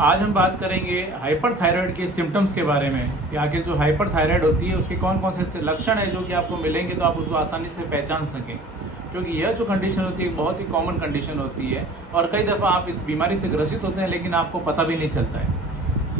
आज हम बात करेंगे हाइपरथायराइड के सिम्टम्स के बारे में कि आखिर जो हाइपरथायराइड होती है उसके कौन कौन से लक्षण है जो कि आपको मिलेंगे तो आप उसको आसानी से पहचान सकें, क्योंकि यह जो कंडीशन होती है बहुत ही कॉमन कंडीशन होती है और कई दफा आप इस बीमारी से ग्रसित होते हैं लेकिन आपको पता भी नहीं चलता है।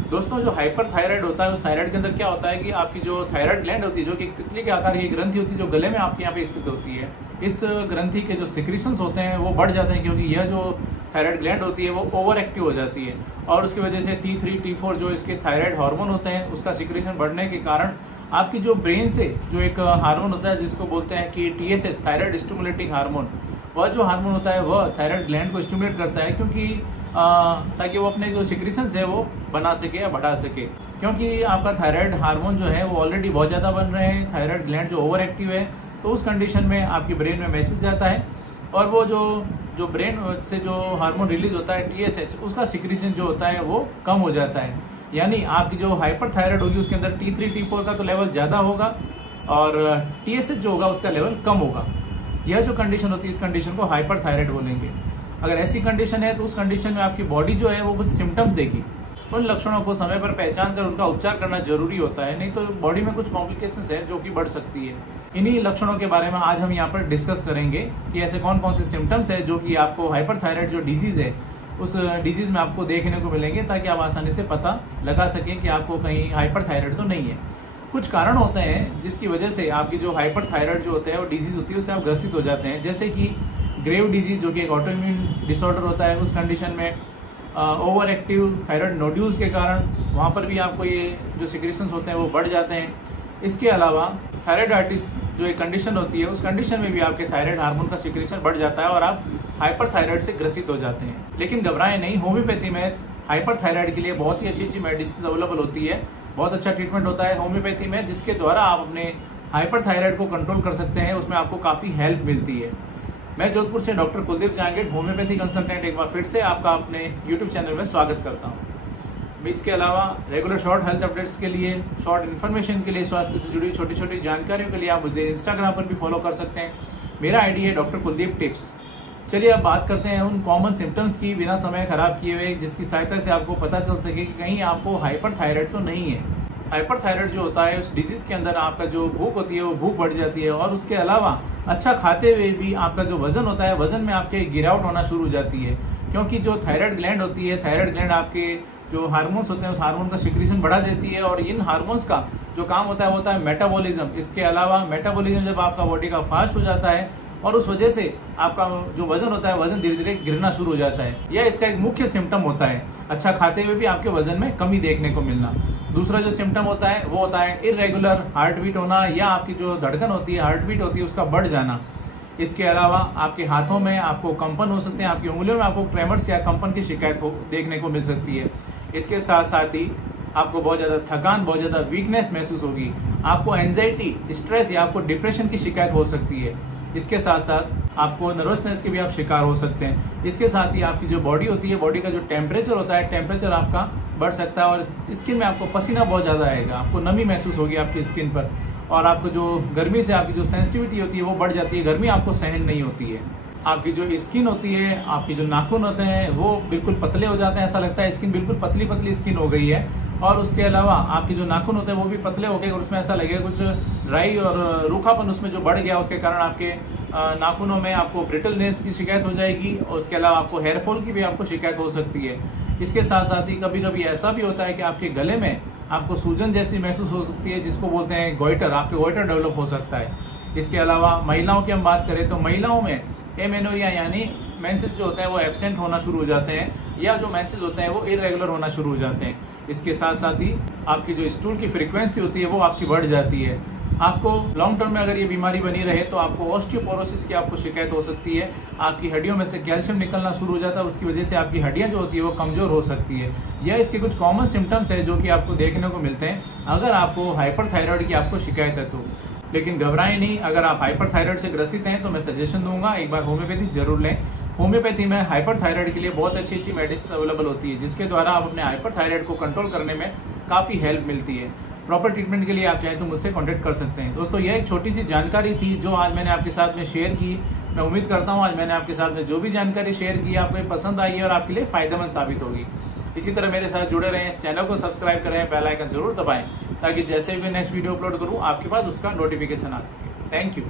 दोस्तों, जो हाइपरथायराइड होता है उस थायराइड के अंदर क्या होता है कि आपकी जो थायराइड ग्लैंड होती है जो कि एक तितली के आकार की ग्रंथि होती है जो गले में आपके यहाँ पे स्थित होती है, इस ग्रंथि के जो सिक्रीशंस होते हैं वो बढ़ जाते हैं क्योंकि यह जो थायराइड ग्लैंड होती है वो ओवर एक्टिव हो जाती है और उसकी वजह से T3, T4 जो इसके थायराइड हार्मोन होते हैं उसका सिक्रीशन बढ़ने के कारण आपकी जो ब्रेन से जो एक हार्मोन होता है जिसको बोलते हैं कि TSH, थायराइड स्टिमुलेटिंग हार्मोन, वह जो हार्मोन होता है वह थायराइड ग्लैंड को स्टिमुलेट करता है क्योंकि ताकि वो अपने जो सिक्रीशंस है वो बना सके या बढ़ा सके, क्योंकि आपका थायराइड हार्मोन जो है वो ऑलरेडी बहुत ज्यादा बन रहे हैं, थायराइड ग्लैंड जो ओवर एक्टिव है, तो उस कंडीशन में आपकी ब्रेन में मैसेज जाता है और वो जो ब्रेन से जो हार्मोन रिलीज होता है TSH, उसका सिक्रीशन जो होता है वो कम हो जाता है। यानी आपकी जो हाइपरथायराइड होगी उसके अंदर T3, T4 का तो लेवल ज्यादा होगा और TSH जो होगा उसका लेवल कम होगा। यह जो कंडीशन होती है इस कंडीशन को हाइपरथायराइड बोलेंगे। अगर ऐसी कंडीशन है तो उस कंडीशन में आपकी बॉडी जो है वो कुछ सिम्टम्स देगी, उन लक्षणों को समय पर पहचान कर उनका उपचार करना जरूरी होता है, नहीं तो बॉडी में कुछ कॉम्प्लिकेशंस है जो कि बढ़ सकती है। इन्हीं लक्षणों के बारे में आज हम यहाँ पर डिस्कस करेंगे कि ऐसे कौन कौन से सिम्टम्स है जो कि आपको हाइपरथायराइड जो डिजीज है उस डिजीज में आपको देखने को मिलेंगे, ताकि आप आसानी से पता लगा सकें कि आपको कहीं हाइपरथायराइड तो नहीं है। कुछ कारण होते हैं जिसकी वजह से आपकी जो हाइपरथायराइड जो होता है वो डिजीज होती है उससे आप ग्रसित हो जाते हैं, जैसे कि ग्रेव डिजीज जो कि एक ऑटोइम्यून डिसऑर्डर होता है। उस कंडीशन में ओवर एक्टिव थायराइड नोड्यूल्स के कारण वहां पर भी आपको ये जो सिक्रीशंस होते हैं वो बढ़ जाते हैं। इसके अलावा थायराइडाइटिस जो एक कंडीशन होती है उस कंडीशन में भी आपके थायराइड हार्मोन का सिक्रीशन बढ़ जाता है और आप हाइपरथायराइड से ग्रसित हो जाते हैं। लेकिन घबराएं नहीं, होम्योपैथी में हाइपरथायराइड के लिए बहुत ही अच्छी मेडिसिन अवेलेबल होती है, बहुत अच्छा ट्रीटमेंट होता है होम्योपैथी में, जिसके द्वारा आप अपने हाइपरथायराइड को कंट्रोल कर सकते हैं। उसमें आपको काफी हेल्प मिलती है। मैं जोधपुर से doctor Kuldeep Jahangir, homeopathy consultant, एक बार फिर से आपका अपने यूट्यूब चैनल में स्वागत करता हूं। इसके अलावा रेगुलर शॉर्ट हेल्थ अपडेट्स के लिए, शॉर्ट इन्फॉर्मेशन के लिए, स्वास्थ्य से जुड़ी छोटी छोटी जानकारियों के लिए आप मुझे इंस्टाग्राम पर भी फॉलो कर सकते हैं। मेरा आईडी है डॉक्टर कुलदीप टिप्स। चलिए अब बात करते हैं उन कॉमन सिम्टम्स की, बिना समय खराब किए हुए, जिसकी सहायता से आपको पता चल सके कि कहीं आपको हाइपरथायराइड तो नहीं है। हाइपरथायराइड जो होता है उस डिजीज के अंदर आपका जो भूख होती है वो भूख बढ़ जाती है और उसके अलावा अच्छा खाते हुए भी आपका जो वजन होता है वजन में आपके गिरावट होना शुरू हो जाती है, क्योंकि जो थायराइड ग्लैंड होती है, थायराइड ग्लैंड आपके जो हार्मोन्स होते हैं उस हार्मोन का सिक्रीशन बढ़ा देती है और इन हार्मोन्स का जो काम होता है वो होता है मेटाबॉलिज्म। इसके अलावा मेटाबॉलिज्म जब आपका बॉडी का फास्ट हो जाता है और उस वजह से आपका जो वजन होता है वजन धीरे धीरे गिरना शुरू हो जाता है। यह इसका एक मुख्य सिम्टम होता है, अच्छा खाते हुए भी आपके वजन में कमी देखने को मिलना। दूसरा जो सिम्टम होता है वो होता है इरेगुलर हार्ट बीट होना, या आपकी जो धड़कन होती है, हार्ट बीट होती है, उसका बढ़ जाना। इसके अलावा आपके हाथों में आपको कंपन हो सकते हैं, आपकी उंगलियों में आपको ट्रेमर्स या कंपन की शिकायत देखने को मिल सकती है। इसके साथ साथ ही आपको बहुत ज्यादा थकान, बहुत ज्यादा वीकनेस महसूस होगी, आपको एंजाइटी, स्ट्रेस या आपको डिप्रेशन की शिकायत हो सकती है। इसके साथ साथ आपको नर्वसनेस के भी आप शिकार हो सकते हैं। इसके साथ ही आपकी जो बॉडी होती है, बॉडी का जो टेम्परेचर होता है, टेम्परेचर आपका बढ़ सकता है और स्किन में आपको पसीना बहुत ज्यादा आएगा, आपको नमी महसूस होगी आपकी स्किन पर और आपको जो गर्मी से आपकी जो सेंसिटिविटी होती है वो बढ़ जाती है, गर्मी आपको सहन नहीं होती है। आपकी जो स्किन होती है, आपकी जो नाखून होते हैं वो बिल्कुल पतले हो जाते हैं, ऐसा लगता है स्किन बिल्कुल पतली पतली स्किन हो गई है। और उसके अलावा आपके जो नाखून होते हैं वो भी पतले हो गए और उसमें ऐसा लगेगा कुछ ड्राई और रूखापन उसमें जो बढ़ गया, उसके कारण आपके नाखूनों में आपको ब्रिटलनेस की शिकायत हो जाएगी और उसके अलावा आपको हेयर फॉल की भी आपको शिकायत हो सकती है। इसके साथ साथ ही कभी कभी ऐसा भी होता है कि आपके गले में आपको सूजन जैसी महसूस हो सकती है, जिसको बोलते हैं गोइटर, आपके गोइटर डेवलप हो सकता है। इसके अलावा महिलाओं की हम बात करें तो महिलाओं में एमेनोरिया यानी मेंसेस जो होते हैं वो एब्सेंट होना शुरू हो जाते हैं, या जो मेंसेस होते हैं वो इरेगुलर होना शुरू हो जाते हैं। इसके साथ साथ ही आपकी जो स्टूल की फ्रीक्वेंसी होती है वो आपकी बढ़ जाती है। आपको लॉन्ग टर्म में अगर ये बीमारी बनी रहे तो आपको ऑस्टियोपोरोसिस की आपको शिकायत हो सकती है, आपकी हड्डियों में से कैल्शियम निकलना शुरू हो जाता है, उसकी वजह से आपकी हड्डियां जो होती है वो कमजोर हो सकती है। यह इसके कुछ कॉमन सिम्टम्स है जो कि आपको देखने को मिलते हैं अगर आपको हाइपरथायराइड की आपको शिकायत है तो। लेकिन घबराएं नहीं, अगर आप हाइपरथायराइड से ग्रसित हैं तो मैं सजेशन दूंगा एक बार होम्योपैथी जरूर लें। होम्योपैथी में हाइपरथायराइड के लिए बहुत अच्छी मेडिसिन अवेलेबल होती है, जिसके द्वारा आप अपने हाइपरथायराइड को कंट्रोल करने में काफी हेल्प मिलती है। प्रॉपर ट्रीटमेंट के लिए आप चाहे तो मुझसे कांटेक्ट कर सकते हैं। दोस्तों, यह एक छोटी सी जानकारी थी जो आज मैंने आपके साथ में शेयर की। मैं उम्मीद करता हूं आज मैंने आपके साथ में जो भी जानकारी शेयर की आपको पसंद आई है और आपके लिए फायदेमंद साबित होगी। इसी तरह मेरे साथ जुड़े रहें, इस चैनल को सब्सक्राइब करें, बेल आइकन जरूर दबाएं ताकि जैसे भी नेक्स्ट वीडियो अपलोड करूं आपके पास उसका नोटिफिकेशन आ सके। Thank you.